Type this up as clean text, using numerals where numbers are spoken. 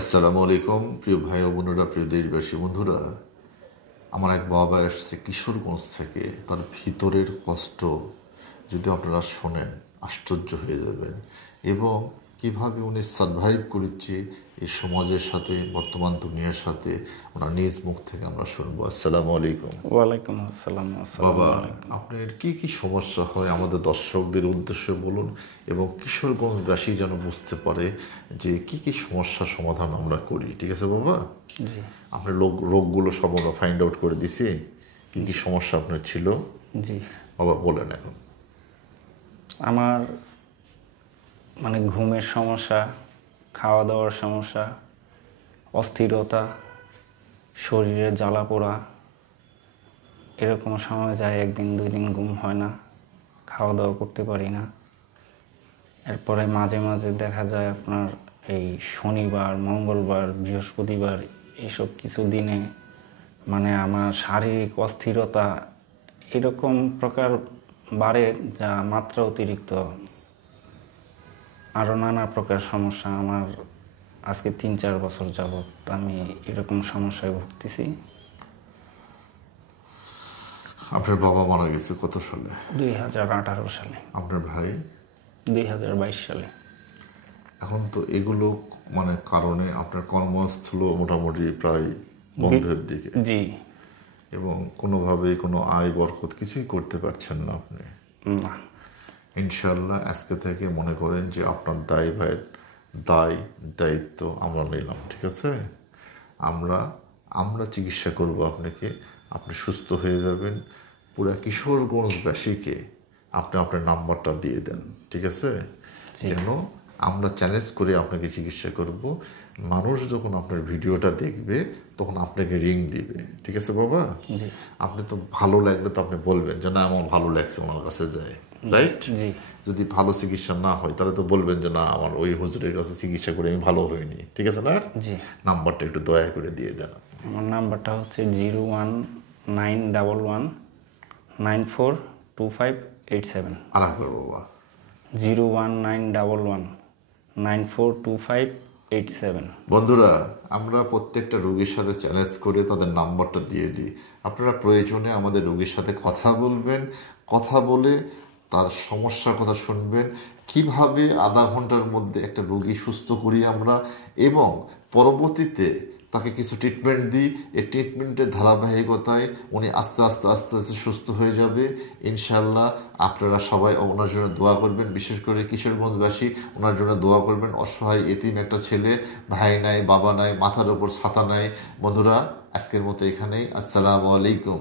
আসসালামু আলাইকুম প্রিয় ভাই ও বোনেরা, প্রিয় দেশবাসী বন্ধুরা। আমার এক বাবা এসেছে কিশোরগঞ্জ থেকে। তার ভিতরের কষ্ট যদি আপনারা শোনেন আশ্চর্য হয়ে যাবেন, এবং কিভাবে উনি সারভাইভ করেছে এই সমাজের সাথে, বর্তমান দুনিয়ার সাথে, ওনার নিজ মুখ থেকে আমরা শুনবো। আসসালামু আলাইকুম। ওয়ালাইকুম আসসালাম। বাবা, আসসালামু আলাইকুম। আপনার কি কি সমস্যা হয় আমাদের দর্শকদের উদ্দেশ্যে বলুন, এবং কিশোরগঞ্জবাসী যেন বুঝতে পারে যে কি কি সমস্যার সমাধান আমরা করি। ঠিক আছে বাবা? জি আপনার রোগগুলো সব আমরা ফাইন্ড আউট করে দিছি, কি কি সমস্যা আপনার ছিল। জি বাবা বলেন এখন। আমার ঘুমের সমস্যা, খাওয়া দাওয়ার সমস্যা, অস্থিরতা, শরীরে জ্বালা পোড়া, এরকম সময় যায় 1 দিন 2 দিন ঘুম হয় না, খাওয়া দাওয়া করতে পারি না। এরপরে মাঝে মাঝে দেখা যায় আপনার এই শনিবার, মঙ্গলবার, বৃহস্পতিবার এইসব কিছু দিনে আমার শারীরিক অস্থিরতা এরকম প্রকার বাড়ে যা মাত্রা অতিরিক্ত। আরও নানা প্রকার সমস্যা আমার আজকে 3-4 বছর যাবৎ আমি এরকম সমস্যায় ভুগতেছি। আপনার বাবা মারা গেছে কত সালে? 2018 সালে। আপনার ভাই? 2022 সালে। এখন তো এগুলো কারণে আপনার কর্মস্থল মোটামুটি প্রায় বন্ধের দিকে, জি এবং কোনোভাবেই কোনো আয় বরকত কিছুই করতে পারছেন না আপনি। না। ইনশাল্লাহ আজকে থেকে মনে করেন যে আপনার দায়িত্ব আমরা নিলাম। ঠিক আছে? আমরা চিকিৎসা করব আপনাকে, আপনি সুস্থ হয়ে যাবেন। পুরা কিশোরগঞ্জবাসীকে আপনি আপনার নাম্বারটা দিয়ে দেন। ঠিক আছে? যেন আমরা চ্যালেঞ্জ করে আপনাকে চিকিৎসা করব। মানুষ যখন আপনার ভিডিওটা দেখবে তখন আপনাকে রিং দিবে। ঠিক আছে বাবা? জি আপনি তো ভালো লাগলে তো আপনি বলবেন যে না আমার ভালো লাগছে, ওনার কাছে যায়। রাইট? জি যদি ভালো চিকিৎসা না হয় তাহলে তো বলবেন যে না আমার ওই হুজুরের কাছে চিকিৎসা করে আমি ভালো হইনি। ঠিক আছে না? জি নাম্বারটা একটু দয়া করে দিয়ে দেন। আমার নাম্বারটা হচ্ছে 01911942587। আর একবার বাবা। 01911942587। বন্ধুরা, আমরা প্রত্যেকটা রোগীর সাথে চ্যালেঞ্জ করে তাদের নাম্বারটা দিয়ে দিই। আপনারা প্রয়োজনে আমাদের রোগীর সাথে কথা বলবেন, কথা বলে তার সমস্যার কথা শুনবেন, কিভাবে আধা ঘন্টার মধ্যে একটা রোগী সুস্থ করি আমরা, এবং পরবর্তীতে তাকে কিছু ট্রিটমেন্ট দিই। এই ট্রিটমেন্টের ধারাবাহিকতায় উনি আস্তে আস্তে আস্তে আস্তে সুস্থ হয়ে যাবে ইনশাল্লাহ। আপনারা সবাই ওনার জন্য দোয়া করবেন, বিশেষ করে কিশোরগঞ্জবাসী ওনার জন্য দোয়া করবেন। অসহায় এতিম একটা ছেলে, ভাই নাই, বাবা নাই, মাথার ওপর ছাতা নাই। বন্ধুরা, আজকের মতো এখানেই। আসসালামু আলাইকুম।